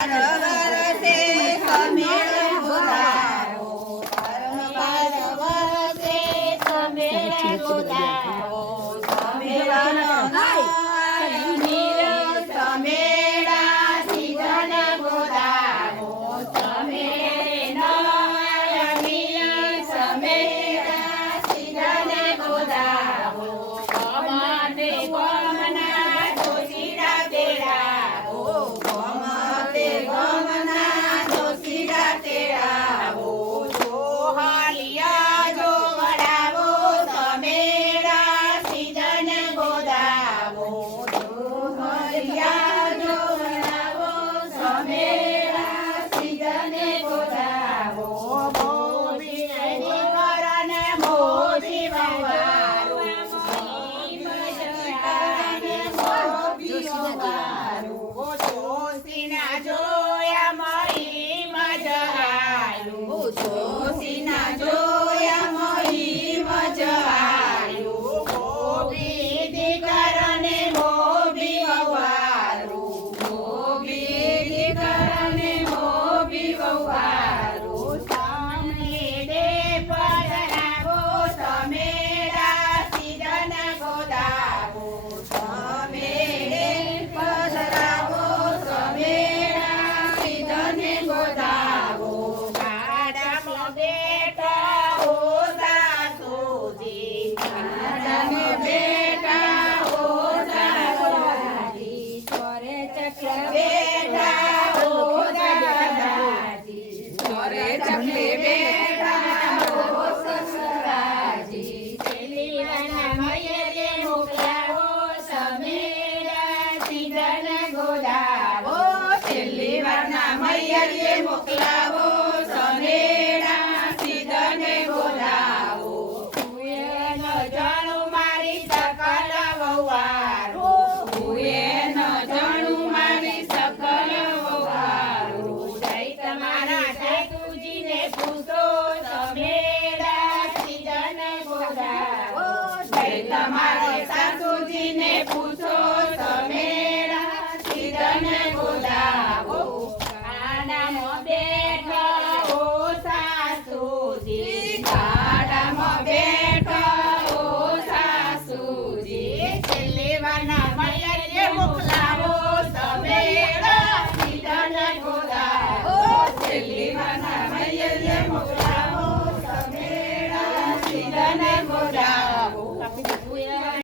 વરસે સમેળ ગોદાવો પરમપાદ વરસે સમેળ ગોદાવો સમેળનો નીર સમેળા સિંહન ગોદાવો સમેળનો નીર સમેળા સિંહન ગોદાવો ગમતે ગમના દોષીડા તેડાવો ગમતે ગમના દોષીડા તેડાવો જોહાલિયા જો વડાવો સમેળા સિંહન ગોદાવો જોહાલિયા જો વડાવો સમેળા સિંહન ગોદાવો મોજી વરણ મોજી વવારો જોશીના જોયા મહી મજાયું જોશીના જોયા મહી મજાયું મોભી દીકરાને મોભી વવારું મોભી દીકરાને મોભી વવારું સામે દે પધરાવો સમેળા સિંહન ગોદાવો સમેળે પધરાવો સમેળા સિંહન ગોદાવો ગાડામાં બેઠા હો સાસુજી ગાડામાં બેઠા હો સાસુજી ચોરે ચકલે બેઠા હો દાદાજી ચોરે ચકલે બેઠા હો સસરાજી તેલીવાના મયરે મોકલાવો સમેળા સિંહન ગોદાવો તેલીવાના મયરે મોકલાવો